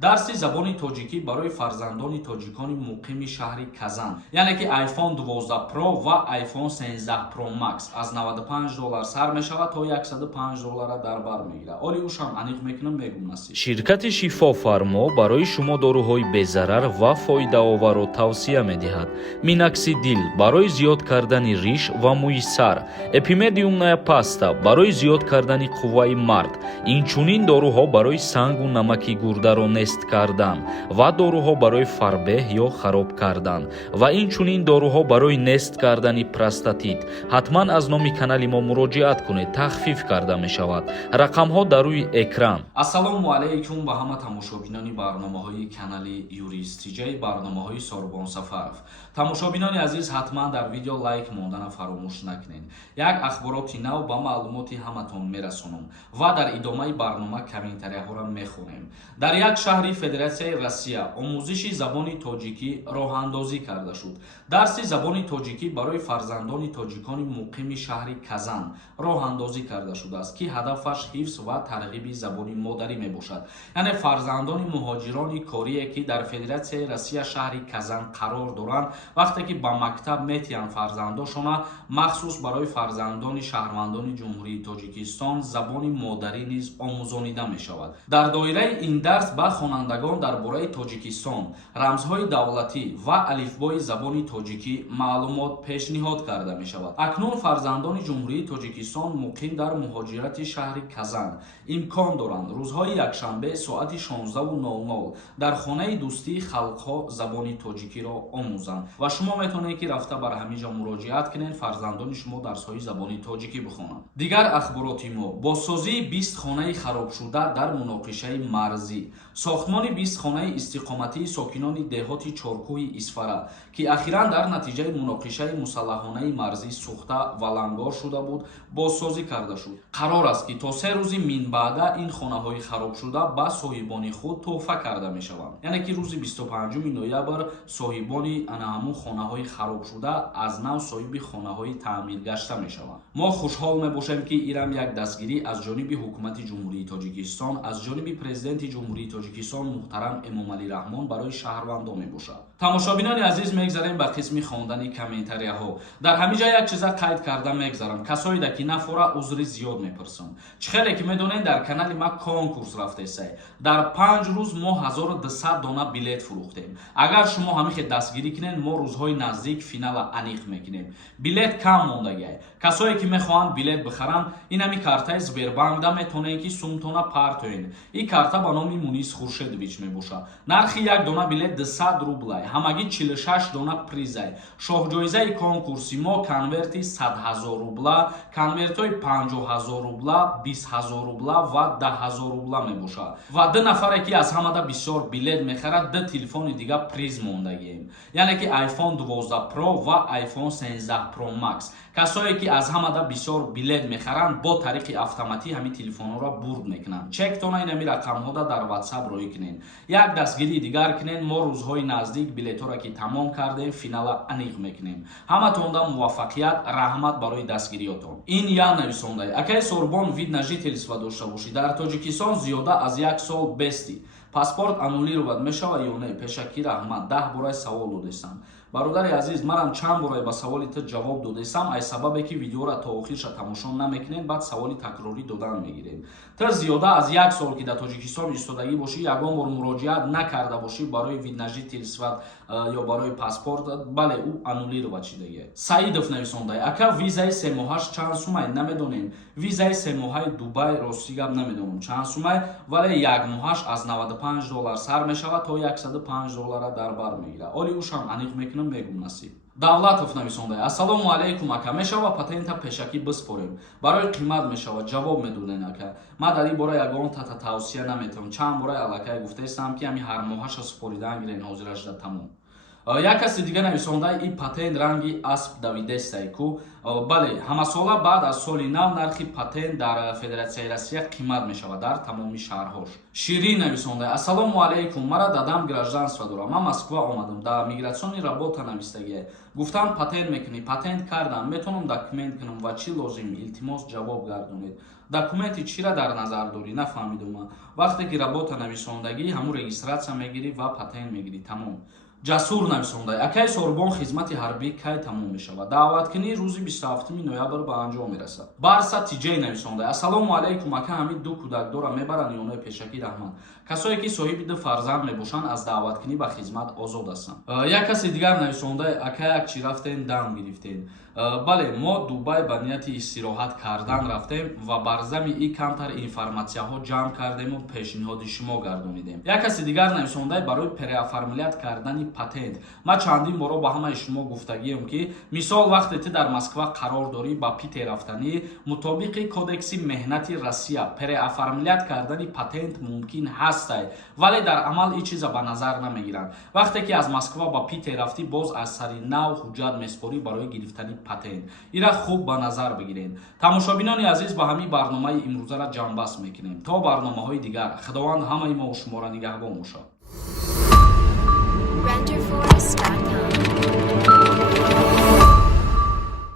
дарси забони тоҷикӣ барои фарзандони тоҷикони муқими шаҳри Казан, яъне ки iPhone 12 Pro ва iPhone 13 Pro Max аз $95 сар мешавад то $105 дар бар мегирад. Оли ушам аниқ мекунам мегум насиб. ширкати шифофармо барои шумо дорӯҳои безарар ва фоидаоверро тавсия медиҳад. Миноксидил барои зиёд кардани риш ва мӯи сар, эпимедиумная паста барои зиёд кардани қувваи мард, инчунин дорӯҳо барои сангу намаки гурдаро нест кардан ва дорӯҳо барои фарбеҳ ё хароб кардан ва инчунин дорӯҳо барои нест кардани простатит. ҳатман аз номи канали мо муроҷиат кунед, тахфиф карда мешавад. рақамҳо дар рӯи экран. Ассалому алайкум ба ҳама тамошобинони барномаҳои канали Юристиҷаи барномаҳои Сорбон Сафаров. Тамошобинони азиз, ҳатман дар видео лайк мондана фаромӯш накунед. Як ахбороти нав ба маълумоти ҳаматон мерасонам ва дар идомаи барнома комментарияҳоро мехонем. Дар як шаҳри Федератсияи Россия омӯзиши забони тоҷикӣ роҳандозӣ карда шуд. дарси забони тоҷикӣ барои фарзандони тоҷикони муқими шаҳри Казан роҳандозӣ карда шудааст, ки ҳадафаш ҳифз ва тарғиби забони модарӣ мебошад. Яъне фарзандони муҳоҷирони корие, ки дар Федератсияи Россия шаҳри Казан қарор доранд, вақте ки ба мактаб метиҳанд фарзандошона, махсус барои фарзандони шаҳрвандони ҷумҳурии Тоҷикистон забони модарӣ низ омӯзонида мешавад. дар доираи ин дарс ба хонандагон дар бораи Тоҷикистон, рамзҳои давлатӣ ва алифбои забони тоҷикӣ маълумот пешниҳод карда мешавад. акнун фарзандони ҷумҳурии Тоҷикистон муқим дар муҳоҷирати шаҳри Казан имкон доранд рӯзҳои якшанбе соати 16:00 дар хонаи дӯстии халқҳо забони тоҷикиро омӯзанд ва шумо метавонед ки рафта бар ҳамин ҷо муроҷиат кунед, фарзандони шумо дарсҳои забони тоҷикӣ бихонанд. дигар ахбороти мо: бозсозии 20 хонаи харобшуда дар муноқишаи марзӣ. сохтмони 20 хонаи истиқоматии сокинони деҳоти Чоркӯҳи Исфара, ки ахиран дар натиҷаи муноқишаи мусаллаҳонаи марзӣ сӯхта ва лангор шуда буд, бозсозӣ карда шуд. қарор аст ки то 3 рӯзи минбаъда ин хонаҳои харобшуда ба соҳибони худ туҳфа карда мешаванд. яъне ки рӯзи 25 ноябр соҳибони ана ҳамун хонаҳои харобшуда аз нав соҳиби хонаҳои таъмиргашта мешаванд. мо хушҳол мебошем ки ирам як дастгирӣ аз ҷониби ҳукумати ҷумҳурии Тоҷикистон, аз ҷониби президенти ҷумҳурии Тоҷикистон муҳтарам Эмомалӣ Раҳмон барои шаҳрвандон мебошад. тамошобинони азиз, мегзарем ба қисми хондани комментарияҳо. дар ҳамин ҷо як чиза қайд карда мегзарам. касоеда ки нафора узри зиёд мепурсам. чихеле ки медонед дар канали ма конкурс рафтесай. дар 5 рӯз мо 1200 дона билет фурӯхтем. агар шумо ҳамихе дастгирӣ кунед, мо рӯзҳои наздик финала аниқ мекунем. билет кам мондагиай. касое ки мехоҳанд билет бихаранд, ин ҳами картаи Сбербанкда метавонед ки сумтона партоен. ин карта ба номи Мунис Хуршедович мебошад. нархи як дона билет 200 рублай. ҳамагӣ 46 дона призай. шоҳҷоизаи конкурси мо конверти 100 000 рубла, конвертҳои 50 000 рубла, 20 000 рубла ва 10 000 рубла мебошад. ва ду нафаре ки аз ҳамада бисёр билет мехарад, ду телефони дига приз мондагием. яъне ки iPhone 12 Pro ва iPhone 13 Pro Max. касое ки аз ҳамада бисёр билет мехаранд, бо тариқи автоматӣ ҳамин телефонҳоро бурд мекунанд. чектона ин ҳами рақамҳода дар WhatsApp роӣ кунед. як дастгирии дигар кунед, мо рӯзҳои наздик билетҳоро ки тамом кардем, финала аниқ мекунем. ҳаматонда муваффақият, раҳмат барои дастгириётон. ин ян нависондай: акаи Сорбон вид на жительство дошта бошӣ. дар Тоҷикистон зиёда аз 1 сол бестӣ. паспорт аннулировад мешавад ё не? пешакӣ раҳмат. 10 бора савол додесам. бародари азиз, манам чанд бора ба саволи ту ҷавоб додесам, ай сабабе ки видеоро то охирша тамошо намекунед, баъд саволи такрорӣ додан мегирем. ту зиёда аз 1 сол ки дар Тоҷикистон истодагӣ бошӣ, ягон бор муроҷиат накарда бошӣ барои вид на жительство ё барои паспорт, бале ӯ аннулировад шидагиа. Саидов нависондай: ака визаи 3 моҳаш чанд сумай? намедонем. визаи 3 моҳаи Дубай рости гап намедонам чанд сумай, вале 1 моҳаш аз $95 сар мешавад то $105 дар бар мегирад. оли ушам аниқ мекунам мегум насиб. давлатов нависондай: ассалому алайкум ака, мешава патента пешакӣ биспорем? барои қимат мешавад. ҷавоб медоден ака. ман дар ин бора ягон тавсия наметавам. чанд бора аллакай гуфтаистам ки ҳами ҳар моҳаша супоридан гирен ҳозирашда тамом. як каси дигар нависонда ин патент ранги асп давидестай ку бале ҳамасола баъд аз соли нав нархи патент дар федератсияи россия қимат мешавад дар тамоми шаҳрҳош. Ширин нависонда: ассалому алайкум, мара дадам гражданство дорам, ман Москва омадам, дар мигратсиони работа навистагие гуфтан патент мекунӣ, патент кардам, метавонам документ кунам ва чӣ лозим? Илтимос ҷавоб гардонед. Документи чиро дар назар дорӣ? Нафаҳмидам. Вақте ки работа нависондагӣ ҳамун регистратсия мегирӣ ва патент мегирӣ. Тамом. Ҷасур нависонда: акай Сорбон хизмати ҳарбӣ кай тамом мешавад? Даъваткунӣ рӯзи 27 ноябр ба анҷом мерасад. Барса Тиҷей нависонда: ассалому алайкум, ака ҳамин ду кӯдак дора, мебаранд ё не? Пешакӣ раҳмат. Касое ки соҳиби ду фарзанд мебошанд аз даъваткунӣ ба хизмат озод ҳастанд. Як каси дигар нависонда: акаяк чӣ рафтем, дам гирифтем? Бале, мо Дубай ба нияти истироҳат кардан рафтем ва бар зами и камтар информатсияҳо ҷамъ кардему пешниҳоди шумо гардонидем. Як каси дигар нависонда: барои переоформилият кардани патент ман чандин боро ба ҳамаи шумо гуфтагием ки мисол вақте ту дар Москва қарор дорӣ ба пите рафтанӣ, мутобиқи кодекси меҳнати Россия переоформилият кардани патент мумкин ҳастай, вале дар амал ин чиза ба назар намегиранд. Вақте ки аз Москва ба пите рафтӣ, боз аз сари нав ҳуҷҷат меспорӣ барои гирифтани патент. Ира хуб ба назар бигиред. Тамошобинони азиз, ба ҳамин барномаи имрӯзара ҷамъбаст мекунем. То барномаҳои дигар, худованд ҳамаи мо шуморо нигаҳбон бошад.